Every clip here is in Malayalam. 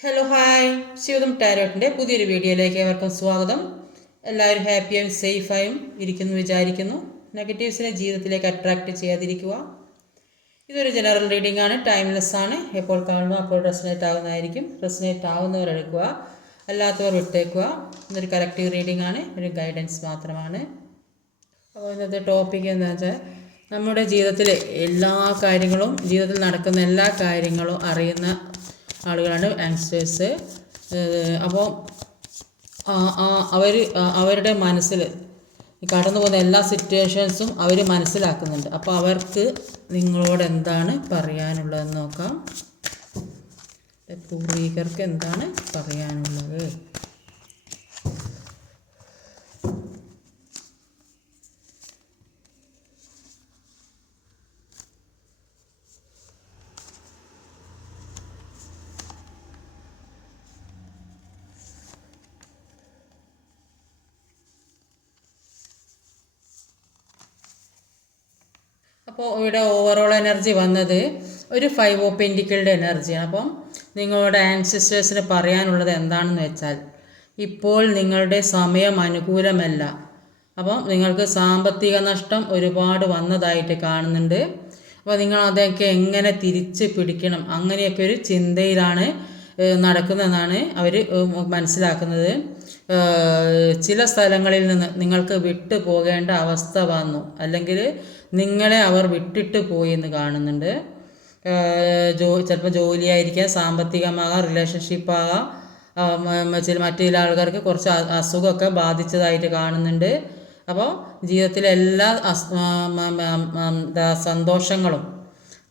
ഹലോ ഹായ്, ശിവദം ടാരോട്ടിൻ്റെ പുതിയൊരു വീഡിയോയിലേക്ക് ഏവർക്കും സ്വാഗതം. എല്ലാവരും ഹാപ്പിയായും സേഫായും ഇരിക്കുന്നു വിചാരിക്കുന്നു. നെഗറ്റീവ്സിനെ ജീവിതത്തിലേക്ക് അട്രാക്റ്റ് ചെയ്യാതിരിക്കുക. ഇതൊരു ജനറൽ റീഡിംഗ് ആണ്, ടൈംലെസ് ആണ്. എപ്പോൾ കാണുന്നു അപ്പോൾ റെസനേറ്റ് ആവുന്നതായിരിക്കും. റെസനേറ്റ് ആവുന്നവർ എടുക്കുക, അല്ലാത്തവർ വിട്ടേക്കുക. ഇതൊരു കറക്റ്റീവ് റീഡിംഗ് ആണ്, ഒരു ഗൈഡൻസ് മാത്രമാണ്. അപ്പോൾ ഇന്നത്തെ ടോപ്പിക് എന്താ വെച്ചാൽ, നമ്മുടെ ജീവിതത്തിലെ എല്ലാ കാര്യങ്ങളും, ജീവിതത്തിൽ നടക്കുന്ന എല്ലാ കാര്യങ്ങളും അറിയുന്ന ആളുകളാണ് യങ്സ്റ്റേഴ്സ്. അപ്പോൾ അവരുടെ മനസ്സിൽ കടന്നു പോകുന്ന എല്ലാ സിറ്റുവേഷൻസും അവർ മനസ്സിലാക്കുന്നുണ്ട്. അപ്പോൾ അവർക്ക് നിങ്ങളോട് എന്താണ് പറയാനുള്ളതെന്ന് നോക്കാം. പൂർവികർക്ക് എന്താണ് പറയാനുള്ളത്? അപ്പോൾ ഇവിടെ ഓവറോൾ എനർജി വന്നത് ഒരു 5 ഓഫ് പെൻറ്റിക്കിളുടെ എനർജിയാണ്. അപ്പം നിങ്ങളുടെ ആൻസിസ്റ്റേഴ്സിന് പറയാനുള്ളത് എന്താണെന്ന് വെച്ചാൽ, ഇപ്പോൾ നിങ്ങളുടെ സമയം അനുകൂലമല്ല. അപ്പം നിങ്ങൾക്ക് സാമ്പത്തിക നഷ്ടം ഒരുപാട് വന്നതായിട്ട് കാണുന്നുണ്ട്. അപ്പോൾ നിങ്ങൾ അതൊക്കെ എങ്ങനെ തിരിച്ച് പിടിക്കണം, അങ്ങനെയൊക്കെ ഒരു ചിന്തയിലാണ് നടക്കുന്നതെന്നാണ് അവർ മനസ്സിലാക്കുന്നത്. ചില സ്ഥലങ്ങളിൽ നിന്ന് നിങ്ങൾക്ക് വിട്ടു പോകേണ്ട അവസ്ഥ വന്നു, അല്ലെങ്കിൽ നിങ്ങളെ അവർ വിട്ടിട്ട് പോയി എന്ന് കാണുന്നുണ്ട്. ചിലപ്പോൾ ജോലിയായിരിക്കാം, സാമ്പത്തികമാകാം, റിലേഷൻഷിപ്പാകാം, മറ്റു ചില ആൾക്കാർക്ക് കുറച്ച് അസുഖമൊക്കെ ബാധിച്ചതായിട്ട് കാണുന്നുണ്ട്. അപ്പോൾ ജീവിതത്തിലെ എല്ലാ സന്തോഷങ്ങളും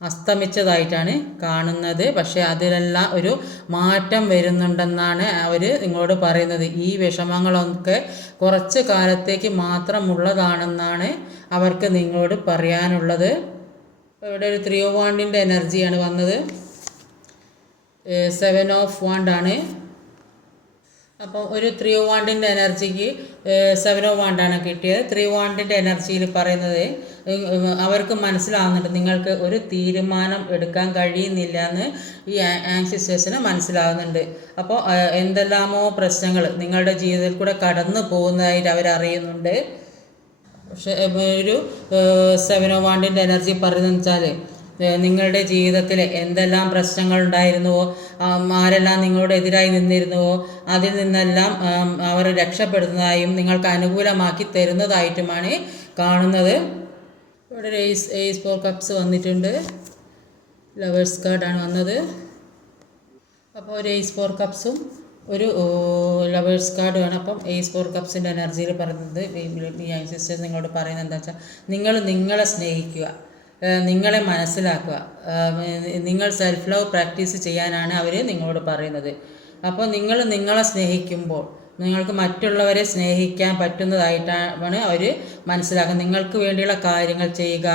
അസ്തമിച്ചതായിട്ടാണ് കാണുന്നത്. പക്ഷേ അതിലെല്ലാം ഒരു മാറ്റം വരുന്നുണ്ടെന്നാണ് അവർ നിങ്ങളോട് പറയുന്നത്. ഈ വിഷമങ്ങളൊക്കെ കുറച്ച് കാലത്തേക്ക് മാത്രമുള്ളതാണെന്നാണ് അവർക്ക് നിങ്ങളോട് പറയാനുള്ളത്. ഇവിടെ ഒരു 3 ഓഫ് വാണ്ടിൻ്റെ എനർജിയാണ് വന്നത്. 7 ഓഫ് വാണ്ടാണ്. അപ്പോൾ ഒരു 3 ഓഫ് വാണ്ടിൻ്റെ എനർജിക്ക് 7 ഓഫ് വാണ്ടാണ് കിട്ടിയത്. 3 ഓഫ് വാണ്ടിൻ്റെ എനർജിയിൽ പറയുന്നത് അവർക്ക് മനസ്സിലാവുന്നുണ്ട് നിങ്ങൾക്ക് ഒരു തീരുമാനം എടുക്കാൻ കഴിയുന്നില്ല എന്ന് ഈ ആൻസിസ്റ്റേഴ്സിന് മനസ്സിലാവുന്നുണ്ട്. അപ്പോൾ എന്തെല്ലാമോ പ്രശ്നങ്ങൾ നിങ്ങളുടെ ജീവിതത്തിൽ കൂടെ കടന്നു പോകുന്നതായിട്ട് അവരറിയുന്നുണ്ട്. പക്ഷേ ഒരു 7 ഓഫ് വാണ്ടിൻ്റെ എനർജി പറയുന്നത് വെച്ചാൽ, നിങ്ങളുടെ ജീവിതത്തിൽ എന്തെല്ലാം പ്രശ്നങ്ങൾ ഉണ്ടായിരുന്നുവോ, ആരെല്ലാം നിങ്ങളോട് എതിരായി നിന്നിരുന്നുവോ, അതിൽ നിന്നെല്ലാം അവർ രക്ഷപ്പെടുന്നതായും നിങ്ങൾക്ക് അനുകൂലമാക്കി തരുന്നതായിട്ടുമാണ് കാണുന്നത്. ഇവിടെ ഒരു ഏസ് 4 കപ്സ് വന്നിട്ടുണ്ട്. ലവേഴ്സ് കാർഡാണ് വന്നത്. അപ്പോൾ ഒരു ഏസ് 4 കപ്സും ഒരു ലവേഴ്സ് കാർഡുമാണ്. അപ്പം ഏസ് 4 കപ്സിൻ്റെ എനർജിയിൽ പറയുന്നത്, ഈ സിസ്റ്റേഴ്സ് നിങ്ങളോട് പറയുന്നത് എന്താ വെച്ചാൽ, നിങ്ങൾ നിങ്ങളെ സ്നേഹിക്കുക, നിങ്ങളെ മനസ്സിലാക്കുക, നിങ്ങൾ സെൽഫ് ലവ് പ്രാക്ടീസ് ചെയ്യാനാണ് അവർ നിങ്ങളോട് പറയുന്നത്. അപ്പോൾ നിങ്ങൾ നിങ്ങളെ സ്നേഹിക്കുമ്പോൾ നിങ്ങൾക്ക് മറ്റുള്ളവരെ സ്നേഹിക്കാൻ പറ്റുന്നതായിട്ടാണ് അവർ മനസ്സിലാക്കുന്നത്. നിങ്ങൾക്ക് വേണ്ടിയുള്ള കാര്യങ്ങൾ ചെയ്യുക,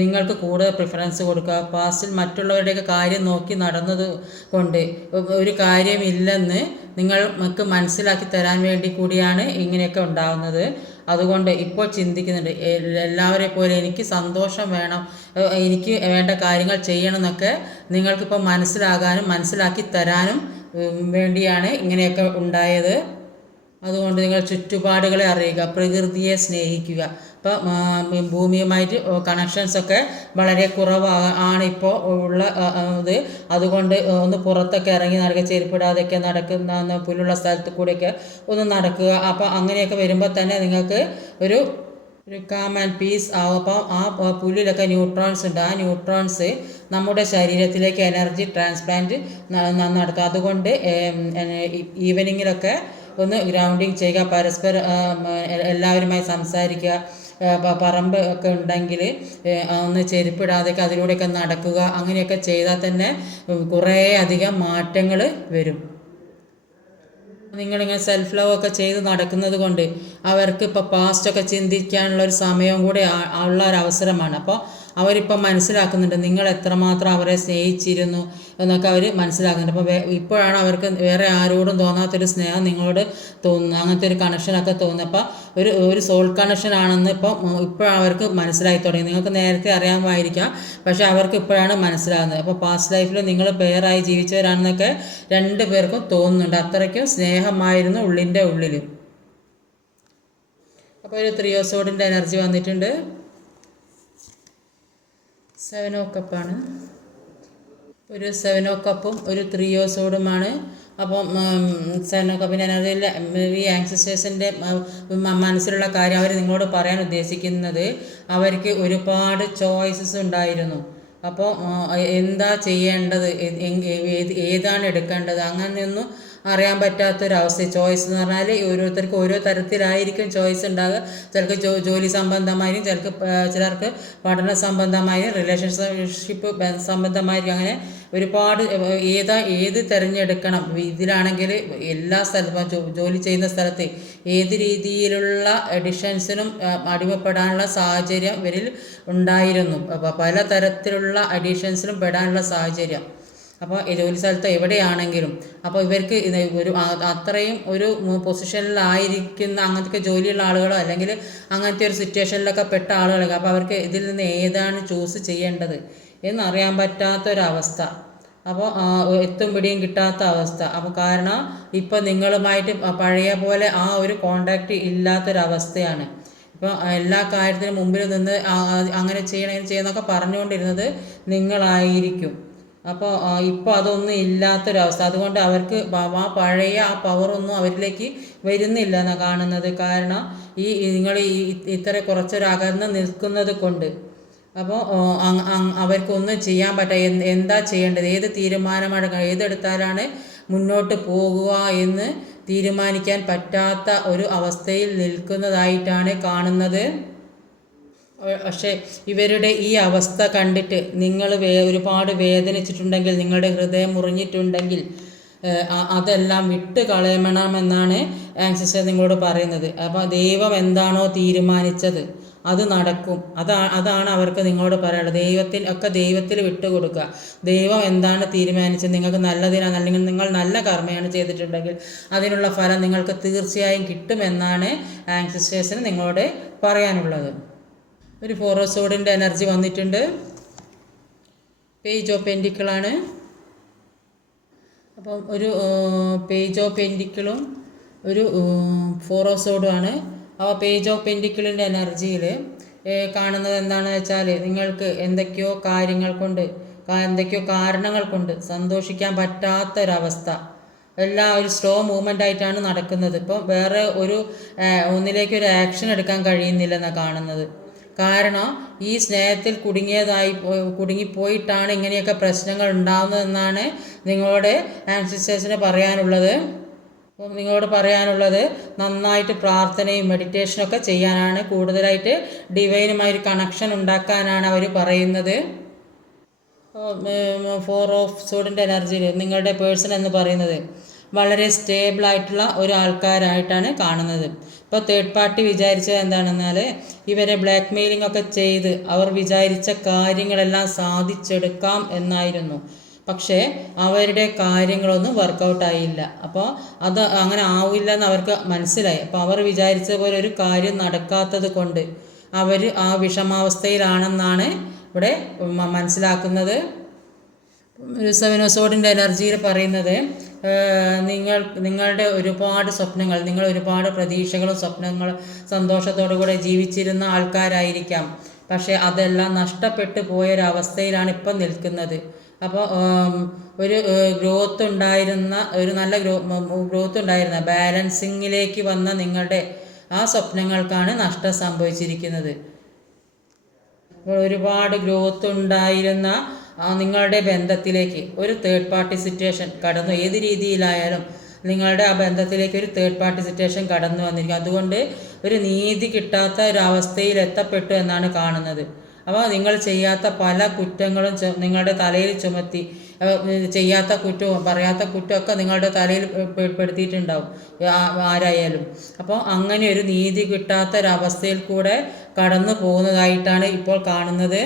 നിങ്ങൾക്ക് കൂടുതൽ പ്രിഫറൻസ് കൊടുക്കുക. പാസ്റ്റിൽ മറ്റുള്ളവരുടെയൊക്കെ കാര്യം നോക്കി നടന്നത് കൊണ്ട് ഒരു കാര്യമില്ലെന്ന് നിങ്ങൾക്ക് മനസ്സിലാക്കി തരാൻ വേണ്ടി കൂടിയാണ് ഇങ്ങനെയൊക്കെ ഉണ്ടാകുന്നത്. അതുകൊണ്ട് ഇപ്പോൾ ചിന്തിക്കുന്നുണ്ട്, എല്ലാവരെ പോലെ എനിക്ക് സന്തോഷം വേണം, എനിക്ക് വേണ്ട കാര്യങ്ങൾ ചെയ്യണം എന്നൊക്കെ നിങ്ങൾക്കിപ്പോൾ മനസ്സിലാകാനും മനസ്സിലാക്കി തരാനും വേണ്ടിയാണ് ഇങ്ങനെയൊക്കെ ഉണ്ടായത്. അതുകൊണ്ട് നിങ്ങൾ ചുറ്റുപാടുകളെ അറിയുക, പ്രകൃതിയെ സ്നേഹിക്കുക. ഇപ്പോൾ ഭൂമിയുമായിട്ട് കണക്ഷൻസൊക്കെ വളരെ കുറവാണ് ഇപ്പോൾ ഉള്ള ഇത്. അതുകൊണ്ട് ഒന്ന് പുറത്തൊക്കെ ഇറങ്ങി നടക്കുക, ചെരുപ്പിടാതെയൊക്കെ നടക്കുന്ന പുല്ലുള്ള സ്ഥലത്ത് കൂടെയൊക്കെ ഒന്ന് നടക്കുക. അപ്പോൾ അങ്ങനെയൊക്കെ വരുമ്പോൾ തന്നെ നിങ്ങൾക്ക് ഒരു കാം ആൻഡ് പീസ് ആവും. അപ്പോൾ ആ പുല്ലിലൊക്കെ ന്യൂട്രോൺസ് ഉണ്ട്. ആ ന്യൂട്രോൺസ് നമ്മുടെ ശരീരത്തിലേക്ക് എനർജി ട്രാൻസ്പ്ലാന്റ് നടത്തുക. അതുകൊണ്ട് ഈവനിങ്ങിലൊക്കെ ഒന്ന് ഗ്രൗണ്ടിങ് ചെയ്യുക, പരസ്പരം എല്ലാവരുമായി സംസാരിക്കുക. പറമ്പ് ഒക്കെ ഉണ്ടെങ്കിൽ ഒന്ന് ചെരുപ്പിടാതെയൊക്കെ അതിലൂടെയൊക്കെ നടക്കുക. അങ്ങനെയൊക്കെ ചെയ്താൽ തന്നെ കുറേ അധികം മാറ്റങ്ങൾ വരും. നിങ്ങളിങ്ങനെ സെൽഫ് ലവ് ഒക്കെ ചെയ്ത് നടക്കുന്നത് കൊണ്ട് അവർക്ക് ഇപ്പോൾ പാസ്റ്റൊക്കെ ചിന്തിക്കാനുള്ളൊരു സമയവും കൂടി ഉള്ള ഒരു അവസരമാണ്. അപ്പോൾ അവരിപ്പം മനസ്സിലാക്കുന്നുണ്ട് നിങ്ങൾ എത്രമാത്രം അവരെ സ്നേഹിച്ചിരുന്നു എന്നൊക്കെ അവർ മനസ്സിലാക്കുന്നുണ്ട്. അപ്പോൾ ഇപ്പോഴാണ് അവർക്ക് വേറെ ആരോടും തോന്നാത്തൊരു സ്നേഹം നിങ്ങളോട് തോന്നുന്നു, അങ്ങനത്തെ ഒരു കണക്ഷനൊക്കെ തോന്നുന്നു. അപ്പോൾ ഒരു സോൾ കണക്ഷൻ ആണെന്ന് ഇപ്പോഴാണ് അവർക്ക് മനസ്സിലായി തുടങ്ങി. നിങ്ങൾക്ക് നേരത്തെ അറിയാമായിരിക്കാം, പക്ഷേ അവർക്ക് ഇപ്പോഴാണ് മനസ്സിലാകുന്നത്. അപ്പോൾ പാസ്റ്റ് ലൈഫിൽ നിങ്ങൾ പെയറായി ജീവിച്ചവരാണെന്നൊക്കെ രണ്ടു പേർക്കും തോന്നുന്നുണ്ട്. അത്രയ്ക്കും സ്നേഹമായിരുന്നു ഉള്ളിൻ്റെ ഉള്ളിൽ. അപ്പോൾ ഒരു ത്രീ ഓഫ് സോഡിൻ്റെ എനർജി വന്നിട്ടുണ്ട്. 7 ഓഫ് കപ്പാണ്. ഒരു 7 ഓഫ് കപ്പും ഒരു 3 ഓഫ് സോഡുമാണ്. അപ്പം 7 ഓഫ് കപ്പിൻ്റെ എനർജിയിൽ ഈ ആങ്സിസ്റ്റേഴ്സിൻ്റെ മനസ്സിലുള്ള കാര്യം അവർ നിങ്ങളോട് പറയാൻ ഉദ്ദേശിക്കുന്നത്, അവർക്ക് ഒരുപാട് ചോയ്സസ് ഉണ്ടായിരുന്നു. അപ്പോൾ എന്താ ചെയ്യേണ്ടത്, ഏതാണ് എടുക്കേണ്ടത്, അങ്ങനെയൊന്നും അറിയാൻ പറ്റാത്തൊരവസ്ഥ. ചോയ്സ് എന്ന് പറഞ്ഞാൽ ഓരോരുത്തർക്ക് ഓരോ തരത്തിലായിരിക്കും ചോയ്സ് ഉണ്ടാകുക. ചിലർക്ക് ജോലി സംബന്ധമായിരിക്കും, ചിലർക്ക് പഠന സംബന്ധമായിരിക്കും, റിലേഷൻഷിപ്പ് സംബന്ധമായിരിക്കും. അങ്ങനെ ഒരുപാട് ഏത് തിരഞ്ഞെടുക്കണം. ഇതിലാണെങ്കിൽ എല്ലാ സ്ഥലത്തും ജോലി ചെയ്യുന്ന സ്ഥലത്ത് ഏത് രീതിയിലുള്ള എഡിഷൻസിനും അടിമപ്പെടാനുള്ള സാഹചര്യം ഇവരിൽ ഉണ്ടായിരുന്നു. പല തരത്തിലുള്ള അഡീഷൻസിലും പെടാനുള്ള സാഹചര്യം. അപ്പോൾ ജോലി സ്ഥലത്ത് എവിടെയാണെങ്കിലും അപ്പോൾ ഇവർക്ക് ഒരു അത്രയും ഒരു പൊസിഷനിലായിരിക്കുന്ന അങ്ങനത്തെ ജോലിയുള്ള ആളുകളോ അല്ലെങ്കിൽ അങ്ങനത്തെ ഒരു സിറ്റുവേഷനിലൊക്കെ പെട്ട ആളുകളൊക്കെ, അപ്പോൾ അവർക്ക് ഇതിൽ നിന്ന് ഏതാണ് ചൂസ് ചെയ്യേണ്ടത് എന്നറിയാൻ പറ്റാത്തൊരവസ്ഥ. അപ്പോൾ എത്തും പിടിയും കിട്ടാത്ത അവസ്ഥ. അപ്പോൾ കാരണം ഇപ്പോൾ നിങ്ങളുമായിട്ട് പഴയ പോലെ ആ ഒരു കോണ്ടാക്റ്റ് ഇല്ലാത്തൊരവസ്ഥയാണ്. ഇപ്പോൾ എല്ലാ കാര്യത്തിനും മുമ്പിൽ നിന്ന് അങ്ങനെ ചെയ്യണം ഇങ്ങനെ ചെയ്യുന്നൊക്കെ പറഞ്ഞുകൊണ്ടിരുന്നത് നിങ്ങളായിരിക്കും. അപ്പോൾ ഇപ്പോൾ അതൊന്നും ഇല്ലാത്തൊരവസ്ഥ. അതുകൊണ്ട് അവർക്ക് ആ പഴയ ആ പവറൊന്നും അവരിലേക്ക് വരുന്നില്ല എന്നാണ് കാണുന്നത്. കാരണം നിങ്ങൾ ഇത്ര കുറച്ചൊരകർന്ന് നിൽക്കുന്നത് കൊണ്ട്. അപ്പോൾ അവർക്കൊന്നും ചെയ്യാൻ പറ്റാ. എന്താ ചെയ്യേണ്ടത്, ഏത് തീരുമാനമാണ്, ഏതെടുത്താലാണ് മുന്നോട്ട് പോകുക എന്ന് തീരുമാനിക്കാൻ പറ്റാത്ത ഒരു അവസ്ഥയിൽ നിൽക്കുന്നതായിട്ടാണ് കാണുന്നത്. പക്ഷേ ഇവരുടെ ഈ അവസ്ഥ കണ്ടിട്ട് നിങ്ങൾ ഒരുപാട് വേദനിച്ചിട്ടുണ്ടെങ്കിൽ, നിങ്ങളുടെ ഹൃദയം മുറിഞ്ഞിട്ടുണ്ടെങ്കിൽ അതെല്ലാം വിട്ട് കളയണമെന്നാണ് ആങ്സിസ്റ്റർ നിങ്ങളോട് പറയുന്നത്. അപ്പോൾ ദൈവം എന്താണോ തീരുമാനിച്ചത് അത് നടക്കും. അതാണ് അവർക്ക് നിങ്ങളോട് പറയാനുള്ളത്. ദൈവത്തിൽ വിട്ടുകൊടുക്കുക. ദൈവം എന്താണ് തീരുമാനിച്ചത്, നിങ്ങൾക്ക് നല്ലതിനാണ്, അല്ലെങ്കിൽ നിങ്ങൾ നല്ല കർമ്മയാണ് ചെയ്തിട്ടുണ്ടെങ്കിൽ അതിനുള്ള ഫലം നിങ്ങൾക്ക് തീർച്ചയായും കിട്ടുമെന്നാണ് ആങ്സിസ്റ്റേഴ്സിന് നിങ്ങളോട് പറയാനുള്ളത്. ഒരു 4 ഓഫ് സോഡിൻ്റെ എനർജി വന്നിട്ടുണ്ട്. പേജ് ഓഫ് പെൻറ്റിക്കിളാണ്. അപ്പം ഒരു പേജ് ഓഫ് പെൻറ്റിക്കിളും ഒരു 4 ഓഫ് സോഡുമാണ്. അപ്പോൾ പേജ് ഓഫ് പെൻറ്റിക്കിളിൻ്റെ എനർജിയിൽ കാണുന്നത് എന്താണെന്ന് വെച്ചാൽ, നിങ്ങൾക്ക് എന്തൊക്കെയോ കാരണങ്ങൾ കൊണ്ട് സന്തോഷിക്കാൻ പറ്റാത്തൊരവസ്ഥ. എല്ലാം ഒരു സ്ലോ മൂവ്മെൻ്റ് ആയിട്ടാണ് നടക്കുന്നത്. ഇപ്പം വേറെ ഒന്നിലേക്ക് ഒരു ആക്ഷൻ എടുക്കാൻ കഴിയുന്നില്ലെന്നാണ് കാണുന്നത്. കാരണം ഈ സ്നേഹത്തിൽ കുടുങ്ങിപ്പോയിട്ടാണ് ഇങ്ങനെയൊക്കെ പ്രശ്നങ്ങൾ ഉണ്ടാകുന്നതെന്നാണ് നിങ്ങളോട് ആൻസിസ്റ്റേഴ്സിന് പറയാനുള്ളത്. അപ്പം നിങ്ങളോട് പറയാനുള്ളത് നന്നായിട്ട് പ്രാർത്ഥനയും മെഡിറ്റേഷനൊക്കെ ചെയ്യാനാണ്, കൂടുതലായിട്ട് ഡിവൈനുമായി ഒരു കണക്ഷൻ ഉണ്ടാക്കാനാണ് അവർ പറയുന്നത്. 4 ഓഫ് സോഡിൻ്റെ എനർജിയിൽ നിങ്ങളുടെ പേഴ്സൺ എന്ന് പറയുന്നത് വളരെ സ്റ്റേബിളായിട്ടുള്ള ഒരു ആൾക്കാരായിട്ടാണ് കാണുന്നത്. ഇപ്പോൾ തേർഡ് പാർട്ടി വിചാരിച്ചത് എന്താണെന്നാൽ, ഇവരെ ബ്ലാക്ക് മെയിലിംഗ് ഒക്കെ ചെയ്ത് അവർ വിചാരിച്ച കാര്യങ്ങളെല്ലാം സാധിച്ചെടുക്കാം എന്നായിരുന്നു. പക്ഷേ അവരുടെ കാര്യങ്ങളൊന്നും വർക്കൗട്ടായില്ല. അപ്പോൾ അത് അങ്ങനെ ആവില്ലെന്ന് അവർക്ക് മനസ്സിലായി. അപ്പോൾ അവർ വിചാരിച്ച പോലെ ഒരു കാര്യം നടക്കാത്തത് കൊണ്ട് അവർ ആ വിഷമാവസ്ഥയിലാണെന്നാണ് ഇവിടെ മനസ്സിലാക്കുന്നത്. ഒരു 7 ഓഫ് സോഡിൻ്റെ എനർജിയിൽ പറയുന്നത്, നിങ്ങളുടെ ഒരുപാട് സ്വപ്നങ്ങൾ, നിങ്ങൾ ഒരുപാട് പ്രതീക്ഷകളും സ്വപ്നങ്ങളും സന്തോഷത്തോടു കൂടെ ജീവിച്ചിരുന്ന ആൾക്കാരായിരിക്കാം. പക്ഷേ അതെല്ലാം നഷ്ടപ്പെട്ടു പോയൊരവസ്ഥയിലാണ് ഇപ്പം നിൽക്കുന്നത്. അപ്പോൾ ഒരു ഗ്രോത്ത് ഉണ്ടായിരുന്ന, ഒരു നല്ല ഗ്രോത്ത് ഉണ്ടായിരുന്ന ബാലൻസിങ്ങിലേക്ക് വന്ന നിങ്ങളുടെ ആ സ്വപ്നങ്ങൾക്കാണ് നഷ്ടം സംഭവിച്ചിരിക്കുന്നത്. ഒരുപാട് ഗ്രോത്ത് ഉണ്ടായിരുന്ന നിങ്ങളുടെ ബന്ധത്തിലേക്ക് ഒരു തേർഡ് പാർട്ടി സിറ്റുവേഷൻ കടന്നു, ഏത് രീതിയിലായാലും നിങ്ങളുടെ ആ ബന്ധത്തിലേക്ക് ഒരു തേർഡ് പാർട്ടി സിറ്റുവേഷൻ കടന്നു വന്നിരിക്കും. അതുകൊണ്ട് ഒരു നീതി കിട്ടാത്ത ഒരവസ്ഥയിൽ എത്തപ്പെട്ടു എന്നാണ് കാണുന്നത്. അപ്പോൾ നിങ്ങൾ ചെയ്യാത്ത പല കുറ്റങ്ങളും നിങ്ങളുടെ തലയിൽ ചുമത്തി, ചെയ്യാത്ത കുറ്റവും പറയാത്ത കുറ്റമൊക്കെ നിങ്ങളുടെ തലയിൽ പെടുത്തിയിട്ടുണ്ടാവും ആരായാലും. അപ്പോൾ അങ്ങനെ ഒരു നീതി കിട്ടാത്തൊരവസ്ഥയിൽ കൂടെ കടന്നു പോകുന്നതായിട്ടാണ് ഇപ്പോൾ കാണുന്നത്.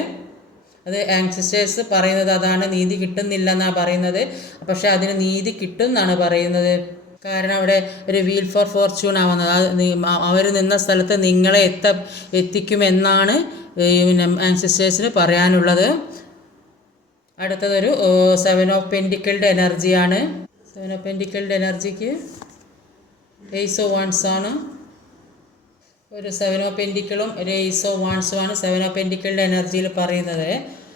അത് ആൻസിസ്റ്റേഴ്സ് പറയുന്നത് അതാണ്, നീതി കിട്ടുന്നില്ല എന്നാണ് പറയുന്നത്. പക്ഷെ അതിന് നീതി കിട്ടും എന്നാണ് പറയുന്നത്. കാരണം അവിടെ ഒരു വീൽ ഫോർ ഫോർച്യൂൺ ആവുന്നത്, അവർ നിന്ന സ്ഥലത്ത് നിങ്ങളെ എത്തിക്കുമെന്നാണ് പിന്നെ ആൻസിസ്റ്റേഴ്സിന് പറയാനുള്ളത്. അടുത്തതൊരു 7 ഓഫ് പെൻറ്റിക്കിളുടെ എനർജിയാണ്. 7 ഓഫ് പെൻറ്റിക്കിളുടെ എനർജിക്ക് ഏസ് ഓഫ് വാൻസ് ആണ്. ഒരു 7 ഓഫ് പെൻറ്റിക്കിളും ഒരു ഏസ് ഓഫ് വാൻസുമാണ് 7 ഓഫ് പെൻറ്റിക്കിളുടെ എനർജിയിൽ പറയുന്നത്.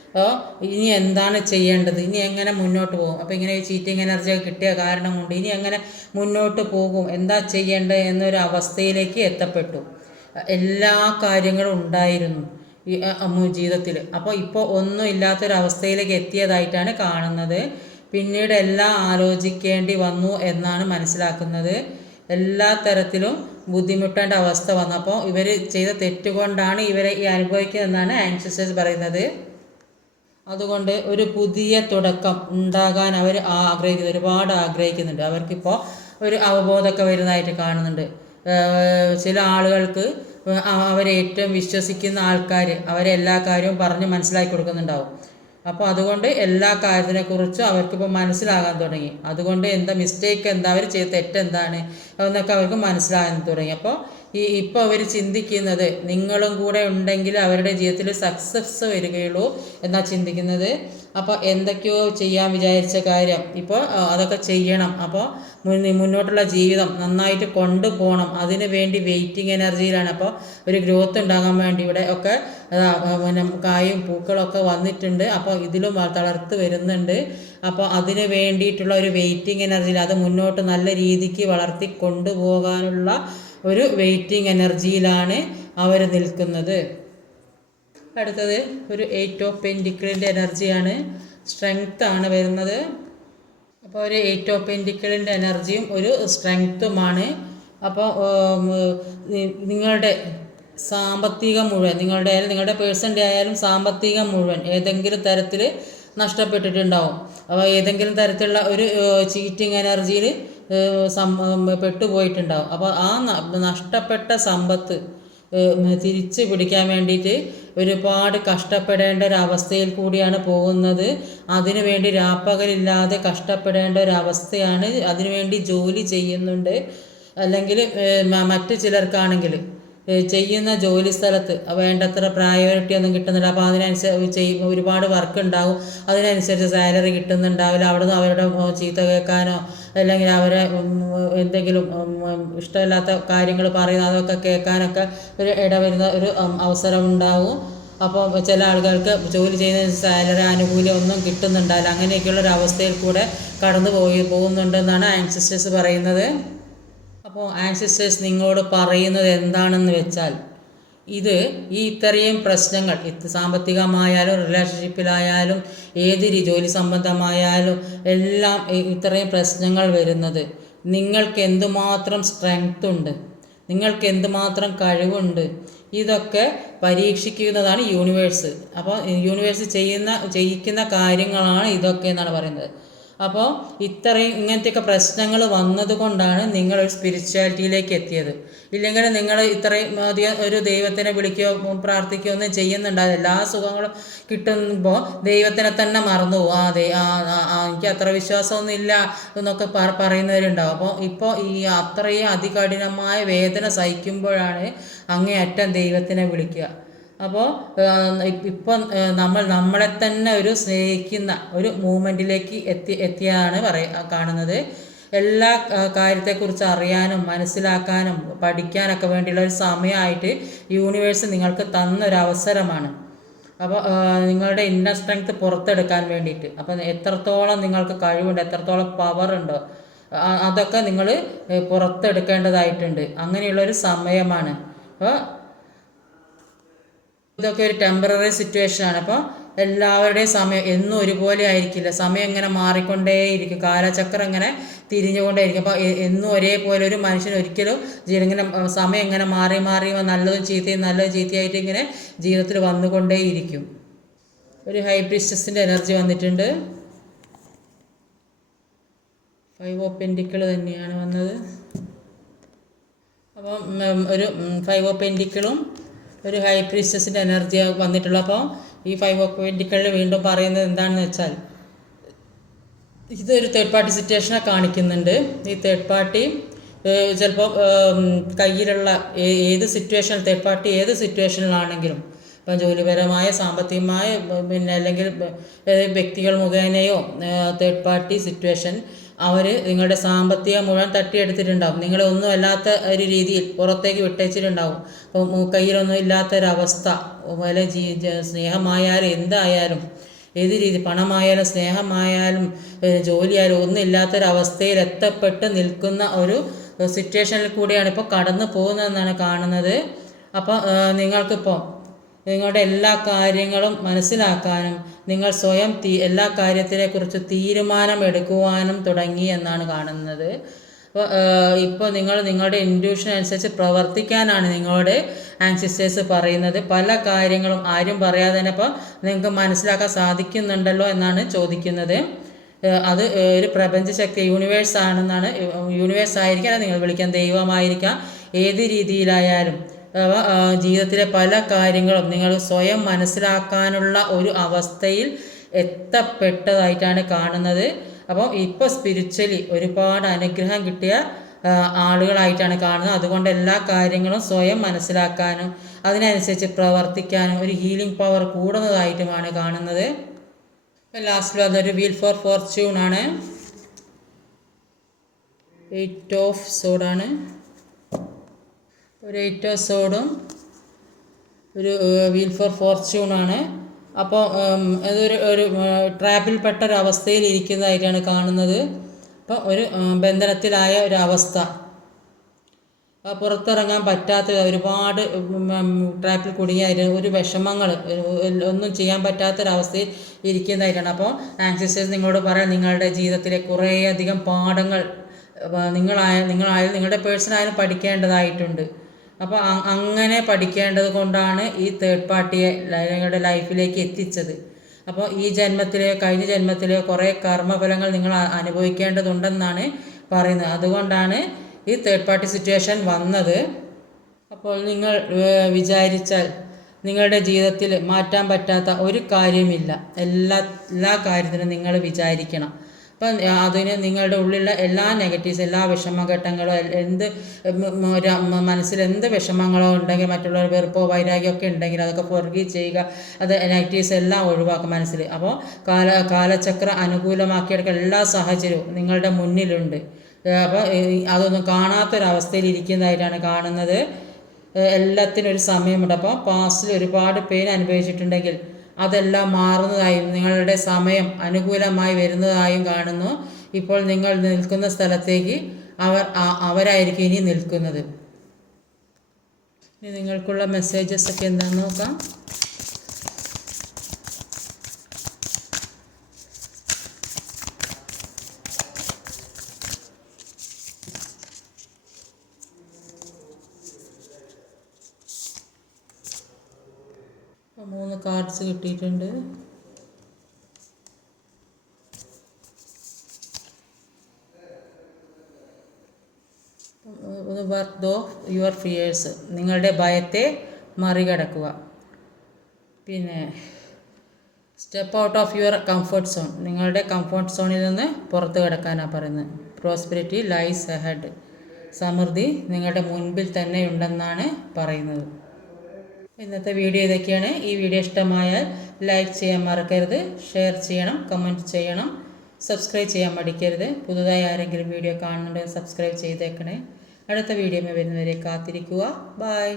അപ്പോൾ ഇനി എന്താണ് ചെയ്യേണ്ടത്, ഇനി എങ്ങനെ മുന്നോട്ട് പോകും, അപ്പോൾ ഇങ്ങനെ ചീറ്റിംഗ് എനർജി കിട്ടിയ കാരണം കൊണ്ട് ഇനി എങ്ങനെ മുന്നോട്ട് പോകും, എന്താ ചെയ്യേണ്ടത് എന്നൊരു അവസ്ഥയിലേക്ക് എത്തപ്പെട്ടു. എല്ലാ കാര്യങ്ങളും ഉണ്ടായിരുന്നു ഈ ജീവിതത്തിൽ. അപ്പോൾ ഇപ്പോൾ ഒന്നും ഇല്ലാത്തൊരവസ്ഥയിലേക്ക് എത്തിയതായിട്ടാണ് കാണുന്നത്. പിന്നീട് എല്ലാം ആലോചിക്കേണ്ടി വന്നു എന്നാണ് മനസ്സിലാക്കുന്നത്. എല്ലാ തരത്തിലും ബുദ്ധിമുട്ടേണ്ട അവസ്ഥ വന്നപ്പോൾ ഇവർ ചെയ്ത തെറ്റുകൊണ്ടാണ് ഇവരെ ഈ അനുഭവിക്കുന്നതെന്നാണ് ആൻസിസ്റ്റേഴ്സ് പറയുന്നത്. അതുകൊണ്ട് ഒരു പുതിയ തുടക്കം ഉണ്ടാകാൻ അവർ ഒരുപാട് ആഗ്രഹിക്കുന്നുണ്ട്. അവർക്കിപ്പോൾ ഒരു അവബോധമൊക്കെ വരുന്നതായിട്ട് കാണുന്നുണ്ട്. ചില ആളുകൾക്ക് അവരേറ്റവും വിശ്വസിക്കുന്ന ആൾക്കാർ അവരെ എല്ലാ കാര്യവും പറഞ്ഞ് മനസ്സിലാക്കി കൊടുക്കുന്നുണ്ടാവും. അപ്പോൾ അതുകൊണ്ട് എല്ലാ കാര്യത്തിനെക്കുറിച്ചും അവർക്കിപ്പോൾ മനസ്സിലാകാൻ തുടങ്ങി. അതുകൊണ്ട് എന്താ മിസ്റ്റേക്ക്, എന്താ അവർ ചെയ്ത തെറ്റെന്താണ് എന്നൊക്കെ അവർക്ക് മനസ്സിലാകാൻ തുടങ്ങി. അപ്പോൾ ഇപ്പോൾ അവർ ചിന്തിക്കുന്നത് നിങ്ങളും കൂടെ ഉണ്ടെങ്കിൽ അവരുടെ ജീവിതത്തിൽ സക്സസ് വരികയുള്ളൂ എന്നാണ് ചിന്തിക്കുന്നത്. അപ്പോൾ എന്തൊക്കെയോ ചെയ്യാൻ വിചാരിച്ച കാര്യം ഇപ്പോൾ അതൊക്കെ ചെയ്യണം. അപ്പോൾ മുന്നോട്ടുള്ള ജീവിതം നന്നായിട്ട് കൊണ്ടുപോകണം. അതിന് വേണ്ടി വെയിറ്റിംഗ് എനർജിയിലാണ്. അപ്പോൾ ഒരു ഗ്രോത്ത് ഉണ്ടാകാൻ വേണ്ടി ഇവിടെ ഒക്കെ പിന്നെ കായും പൂക്കളൊക്കെ വന്നിട്ടുണ്ട്. അപ്പോൾ ഇതിലും തളർത്ത് വരുന്നുണ്ട്. അപ്പോൾ അതിന് വേണ്ടിയിട്ടുള്ള ഒരു വെയിറ്റിംഗ് എനർജിയിൽ അത് മുന്നോട്ട് നല്ല രീതിക്ക് വളർത്തി കൊണ്ടുപോകാനുള്ള ഒരു വെയിറ്റിംഗ് എനർജിയിലാണ് അവർ നിൽക്കുന്നത്. അടുത്തത് ഒരു 8 ഓഫ് പെൻറ്റിക്കിളിൻ്റെ എനർജിയാണ്. സ്ട്രെങ്ത് ആണ് വരുന്നത്. അപ്പോൾ ഒരു 8 ഓഫ് പെൻറ്റിക്കിളിൻ്റെ എനർജിയും ഒരു സ്ട്രെങ്ത്തുമാണ്. അപ്പോൾ നിങ്ങളുടെ സാമ്പത്തികം മുഴുവൻ, നിങ്ങളുടെ പേഴ്സൻ്റെ ആയാലും സാമ്പത്തികം മുഴുവൻ ഏതെങ്കിലും തരത്തിൽ നഷ്ടപ്പെട്ടിട്ടുണ്ടാവും. അപ്പോൾ ഏതെങ്കിലും തരത്തിലുള്ള ഒരു ചീറ്റിംഗ് എനർജിയിൽ പെട്ടുപോയിട്ടുണ്ടാവും. അപ്പോൾ ആ നഷ്ടപ്പെട്ട സമ്പത്ത് തിരിച്ച് പിടിക്കാൻ വേണ്ടിയിട്ട് ഒരുപാട് കഷ്ടപ്പെടേണ്ട ഒരവസ്ഥയിൽ കൂടിയാണ് പോകുന്നത്. അതിനു വേണ്ടി രാപ്പകലില്ലാതെ കഷ്ടപ്പെടേണ്ട ഒരവസ്ഥയാണ്. അതിനുവേണ്ടി ജോലി ചെയ്യുന്നുണ്ട്. അല്ലെങ്കിൽ മറ്റു ചിലർക്കാണെങ്കിൽ ചെയ്യുന്ന ജോലി സ്ഥലത്ത് വേണ്ടത്ര പ്രയോറിറ്റി ഒന്നും കിട്ടുന്നില്ല. അപ്പോൾ അതിനനുസരിച്ച് ഒരുപാട് വർക്ക് ഉണ്ടാവും, അതിനനുസരിച്ച് സാലറി കിട്ടുന്നുണ്ടാവില്ല. അവിടെ നിന്ന് അവരുടെ ചീത്ത കേൾക്കാനോ അല്ലെങ്കിൽ അവരെ എന്തെങ്കിലും ഇഷ്ടമില്ലാത്ത കാര്യങ്ങൾ പറയുന്ന അതൊക്കെ കേൾക്കാനൊക്കെ ഒരു ഇടവരുന്ന ഒരു അവസരം ഉണ്ടാവും. അപ്പോൾ ചില ആളുകൾക്ക് ജോലി ചെയ്യുന്ന സാലറി ആനുകൂല്യം ഒന്നും കിട്ടുന്നുണ്ടാവില്ല. അങ്ങനെയൊക്കെയുള്ളൊരു അവസ്ഥയിൽ കൂടെ കടന്നു പോകുന്നുണ്ടെന്നാണ് ആൻസിസ്റ്റേഴ്സ് പറയുന്നത്. അപ്പോൾ ആൻസിസ്റ്റേഴ്സ് നിങ്ങളോട് പറയുന്നത് എന്താണെന്ന് വെച്ചാൽ, ഇത്രയും പ്രശ്നങ്ങൾ സാമ്പത്തികമായാലും റിലേഷൻഷിപ്പിലായാലും ജോലി സംബന്ധമായാലും എല്ലാം ഇത്രയും പ്രശ്നങ്ങൾ വരുന്നത് നിങ്ങൾക്ക് എന്തുമാത്രം സ്ട്രെങ്ത് ഉണ്ട്, നിങ്ങൾക്ക് എന്തുമാത്രം കഴിവുണ്ട്, ഇതൊക്കെ പരീക്ഷിക്കുന്നതാണ് യൂണിവേഴ്സ്. അപ്പോൾ യൂണിവേഴ്സ് ചെയ്യിക്കുന്ന കാര്യങ്ങളാണ് ഇതൊക്കെ എന്നാണ് പറയുന്നത്. അപ്പോൾ ഇങ്ങനത്തെയൊക്കെ പ്രശ്നങ്ങൾ വന്നതുകൊണ്ടാണ് നിങ്ങളൊരു സ്പിരിച്വാലിറ്റിയിലേക്ക് എത്തിയത്. ഇല്ലെങ്കിൽ നിങ്ങൾ ഇത്രയും അധികം ഒരു ദൈവത്തിനെ വിളിക്കുകയോ പ്രാർത്ഥിക്കുകയോ ഒന്നും ചെയ്യുന്നുണ്ടാവില്ല. എല്ലാ സുഖങ്ങളും കിട്ടുമ്പോൾ ദൈവത്തിനെ തന്നെ മറന്നു പോകും. എനിക്ക് അത്ര വിശ്വാസമൊന്നും ഇല്ല എന്നൊക്കെ പറയുന്നവരുണ്ടാവും. അപ്പോൾ ഇപ്പോൾ അത്രയും അതികഠിനമായ വേദന സഹിക്കുമ്പോഴാണ് അങ്ങേയറ്റം ദൈവത്തിനെ വിളിക്കുക. അപ്പോൾ ഇപ്പം നമ്മളെ തന്നെ ഒരു സ്നേഹിക്കുന്ന ഒരു മൂമെൻറ്റിലേക്ക് എത്തിയാണ് കാണുന്നത്. എല്ലാ കാര്യത്തെക്കുറിച്ച് അറിയാനും മനസ്സിലാക്കാനും പഠിക്കാനൊക്കെ വേണ്ടിയുള്ള ഒരു സമയമായിട്ട് യൂണിവേഴ്സ് നിങ്ങൾക്ക് തന്നൊരവസരമാണ്. അപ്പോൾ നിങ്ങളുടെ ഇന്നർ സ്ട്രെങ്ത് പുറത്തെടുക്കാൻ വേണ്ടിയിട്ട്, അപ്പോൾ എത്രത്തോളം നിങ്ങൾക്ക് കഴിവുണ്ട്, എത്രത്തോളം പവറുണ്ടോ അതൊക്കെ നിങ്ങൾ പുറത്തെടുക്കേണ്ടതായിട്ടുണ്ട്. അങ്ങനെയുള്ളൊരു സമയമാണ്. അപ്പോൾ ഇതൊക്കെ ഒരു ടെമ്പററി സിറ്റുവേഷനാണ്. അപ്പോൾ എല്ലാവരുടെയും സമയം എന്നും ഒരുപോലെ ആയിരിക്കില്ല. സമയം ഇങ്ങനെ മാറിക്കൊണ്ടേയിരിക്കും, കാലചക്രം ഇങ്ങനെ തിരിഞ്ഞുകൊണ്ടേയിരിക്കും. അപ്പോൾ എന്നും ഒരേപോലെ ഒരു മനുഷ്യന് ഒരിക്കലും ഇങ്ങനെ സമയം ഇങ്ങനെ മാറി നല്ലതും ചീത്തയായിട്ട് ഇങ്ങനെ ജീവിതത്തിൽ വന്നുകൊണ്ടേയിരിക്കും. ഒരു ഹൈ പ്രീസ്റ്റസിൻ്റെ എനർജി വന്നിട്ടുണ്ട്. 5 ഓഫ് പെൻറ്റിക്കിൾ തന്നെയാണ് വന്നത്. അപ്പം ഒരു 5 ഓഫ് പെൻറ്റിക്കിളും ഒരു ഹൈ പ്രീസ്റ്റസിൻ്റെ എനർജി വന്നിട്ടുള്ളൂ. അപ്പോൾ ഈ 5 ഓഫ് പെൻറ്റിക്കിളിൽ വീണ്ടും പറയുന്നത് എന്താണെന്ന് വെച്ചാൽ, ഇതൊരു തേർഡ് പാർട്ടി സിറ്റുവേഷനെ കാണിക്കുന്നുണ്ട്. ഈ തേർഡ് പാർട്ടി ചിലപ്പോൾ കയ്യിലുള്ള ഏത് സിറ്റുവേഷൻ, തേർഡ് പാർട്ടി ഏത് സിറ്റുവേഷനിലാണെങ്കിലും, ഇപ്പം ജോലിപരമായ, സാമ്പത്തികമായ, പിന്നെ അല്ലെങ്കിൽ വ്യക്തികൾ മുഖേനയോ തേർഡ് പാർട്ടി സിറ്റുവേഷൻ അവർ നിങ്ങളുടെ സാമ്പത്തികം മുഴുവൻ തട്ടിയെടുത്തിട്ടുണ്ടാവും. നിങ്ങളെ ഒന്നും അല്ലാത്ത ഒരു രീതിയിൽ പുറത്തേക്ക് വിട്ടേച്ചിട്ടുണ്ടാവും. അപ്പോൾ കയ്യിലൊന്നും ഇല്ലാത്തൊരവസ്ഥ, വല്ല സ്നേഹമായാലും എന്തായാലും ഏത് രീതി, പണമായാലും സ്നേഹമായാലും ജോലിയായാലും ഒന്നും ഇല്ലാത്തൊരവസ്ഥയിൽ എത്തപ്പെട്ട് നിൽക്കുന്ന ഒരു സിറ്റുവേഷനിൽ കൂടിയാണ് ഇപ്പോൾ കടന്നു പോകുന്നതെന്നാണ് കാണുന്നത്. അപ്പോൾ നിങ്ങൾക്കിപ്പോൾ നിങ്ങളുടെ എല്ലാ കാര്യങ്ങളും മനസ്സിലാക്കാനും നിങ്ങൾ സ്വയം എല്ലാ കാര്യത്തിനെക്കുറിച്ച് തീരുമാനം എടുക്കുവാനും തുടങ്ങി എന്നാണ് കാണുന്നത്. ഇപ്പോൾ നിങ്ങൾ നിങ്ങളുടെ ഇൻറ്റ്യൂഷൻ അനുസരിച്ച് പ്രവർത്തിക്കാനാണ് നിങ്ങളോട് ആൻസിസ്റ്റേഴ്സ് പറയുന്നത്. പല കാര്യങ്ങളും ആരും പറയാതെ തന്നെ ഇപ്പോൾ നിങ്ങൾക്ക് മനസ്സിലാക്കാൻ സാധിക്കുന്നുണ്ടല്ലോ എന്നാണ് ചോദിക്കുന്നത്. അത് ഒരു പ്രപഞ്ചശക്തി, യൂണിവേഴ്സ് ആണെന്നാണ്. യൂണിവേഴ്സ് ആയിരിക്കാം, നിങ്ങൾ വിളിക്കാൻ ദൈവമായിരിക്കാം, ഏത് രീതിയിലായാലും ജീവിതത്തിലെ പല കാര്യങ്ങളും നിങ്ങൾ സ്വയം മനസ്സിലാക്കാനുള്ള ഒരു അവസ്ഥയിൽ എത്തപ്പെട്ടതായിട്ടാണ് കാണുന്നത്. അപ്പോൾ ഇപ്പോൾ സ്പിരിച്വലി ഒരുപാട് അനുഗ്രഹം കിട്ടിയ ആളുകളായിട്ടാണ് കാണുന്നത്. അതുകൊണ്ട് എല്ലാ കാര്യങ്ങളും സ്വയം മനസ്സിലാക്കാനും അതിനനുസരിച്ച് പ്രവർത്തിക്കാനും ഒരു ഹീലിംഗ് പവർ കൂടുന്നതായിട്ടുമാണ് കാണുന്നത്. ലാസ്റ്റിൽ വന്നൊരു വീൽ ഫോർ ഫോർച്യൂൺ ആണ്. 8 ഓഫ് സോഡാണ്. ഒരു 8 ഓഫ് സോഡും ഒരു വീൽ ഫോർ ഫോർച്യൂണാണ്. അപ്പോൾ അതൊരു ട്രാപ്പിൽപ്പെട്ട ഒരവസ്ഥയിൽ ഇരിക്കുന്നതായിട്ടാണ് കാണുന്നത്. അപ്പോൾ ഒരു ബന്ധനത്തിലായ ഒരവസ്ഥ, പുറത്തിറങ്ങാൻ പറ്റാത്ത ഒരുപാട് ട്രാപ്പിൽ കുടുങ്ങിയായിട്ട് ഒരു വിഷമങ്ങൾ, ഒന്നും ചെയ്യാൻ പറ്റാത്തൊരവസ്ഥയിൽ ഇരിക്കുന്നതായിട്ടാണ്. അപ്പോൾ ആൻസിസ്റ്റേഴ്സ് നിങ്ങളോട് പറയാൻ, നിങ്ങളുടെ ജീവിതത്തിലെ കുറേയധികം പാഠങ്ങൾ നിങ്ങളുടെ പേഴ്സണായാലും പഠിക്കേണ്ടതായിട്ടുണ്ട്. അപ്പോൾ അങ്ങനെ പഠിക്കേണ്ടത് കൊണ്ടാണ് ഈ തേർഡ് പാർട്ടിയെ നിങ്ങളുടെ ലൈഫിലേക്ക് എത്തിച്ചത്. അപ്പോൾ ഈ ജന്മത്തിലെയോ കഴിഞ്ഞ ജന്മത്തിലെയോ കുറേ കർമ്മഫലങ്ങൾ നിങ്ങൾ അനുഭവിക്കേണ്ടതുണ്ടെന്നാണ് പറയുന്നത്. അതുകൊണ്ടാണ് ഈ തേർഡ് പാർട്ടി സിറ്റുവേഷൻ വന്നത്. അപ്പോൾ നിങ്ങൾ വിചാരിച്ചാൽ നിങ്ങളുടെ ജീവിതത്തിൽ മാറ്റാൻ പറ്റാത്ത ഒരു കാര്യമില്ല. എല്ലാ കാര്യത്തിനും നിങ്ങൾ വിചാരിക്കണം. അപ്പം അതിന് നിങ്ങളുടെ ഉള്ളിലുള്ള എല്ലാ നെഗറ്റീവ്സ്, എല്ലാ വിഷമഘട്ടങ്ങളോ, മനസ്സിൽ എന്ത് വിഷമങ്ങളോ ഉണ്ടെങ്കിൽ, മറ്റുള്ളവർ വെറുപ്പോ വൈരാഗ്യമൊക്കെ ഉണ്ടെങ്കിൽ അതൊക്കെ ഫോർഗീവ് ചെയ്യുക. അത് നെഗറ്റീവ്സ് എല്ലാം ഒഴിവാക്കും മനസ്സിൽ. അപ്പോൾ കാലചക്ര അനുകൂലമാക്കിയെടുക്കാൻ എല്ലാ സാഹചര്യവും നിങ്ങളുടെ മുന്നിലുണ്ട്. അപ്പോൾ അതൊന്നും കാണാത്തൊരവസ്ഥയിൽ ഇരിക്കുന്നതായിട്ടാണ് കാണുന്നത്. എല്ലാത്തിനും ഒരു സമയമുണ്ട്. അപ്പോൾ പാസ്റ്റിൽ ഒരുപാട് പെയിൻ അനുഭവിച്ചിട്ടുണ്ടെങ്കിൽ അതെല്ലാം മാറുന്നതായും നിങ്ങളുടെ സമയം അനുകൂലമായി വരുന്നതായും കാണുന്നു. ഇപ്പോൾ നിങ്ങൾ നിൽക്കുന്ന സ്ഥലത്തേക്ക് അവരായിരിക്കും ഇനി നിൽക്കുന്നത്. ഇനി നിങ്ങൾക്കുള്ള മെസ്സേജസ് ഒക്കെ എന്താണെന്ന് നോക്കാം. മൂന്ന് കാർഡ്സ് കിട്ടിയിട്ടുണ്ട്. വർക്ക് ഓഫ് യുവർ ഫിയേഴ്സ്, നിങ്ങളുടെ ഭയത്തെ മറികടക്കുക. പിന്നെ step out of your comfort zone, നിങ്ങളുടെ കംഫർട്ട് സോണിൽ നിന്ന് പുറത്ത് കിടക്കാനാണ് പറയുന്നത്. പ്രോസ്പെരിറ്റി ലൈസ് അഹെഡ്, സമൃദ്ധി നിങ്ങളുടെ മുൻപിൽ തന്നെ ഉണ്ടെന്നാണ് പറയുന്നത്. ഇന്നത്തെ വീഡിയോ ഇതൊക്കെയാണ്. ഈ വീഡിയോ ഇഷ്ടമായാൽ ലൈക്ക് ചെയ്യാൻ മറക്കരുത്, ഷെയർ ചെയ്യണം, കമൻറ്റ് ചെയ്യണം, സബ്സ്ക്രൈബ് ചെയ്യാൻ മടിക്കരുത്. പുതുതായി ആരെങ്കിലും വീഡിയോ കാണുന്നുണ്ടെങ്കിൽ സബ്സ്ക്രൈബ് ചെയ്തേക്കണേ. അടുത്ത വീഡിയോയിൽ വരുന്നവരെ കാത്തിരിക്കുക. ബൈ.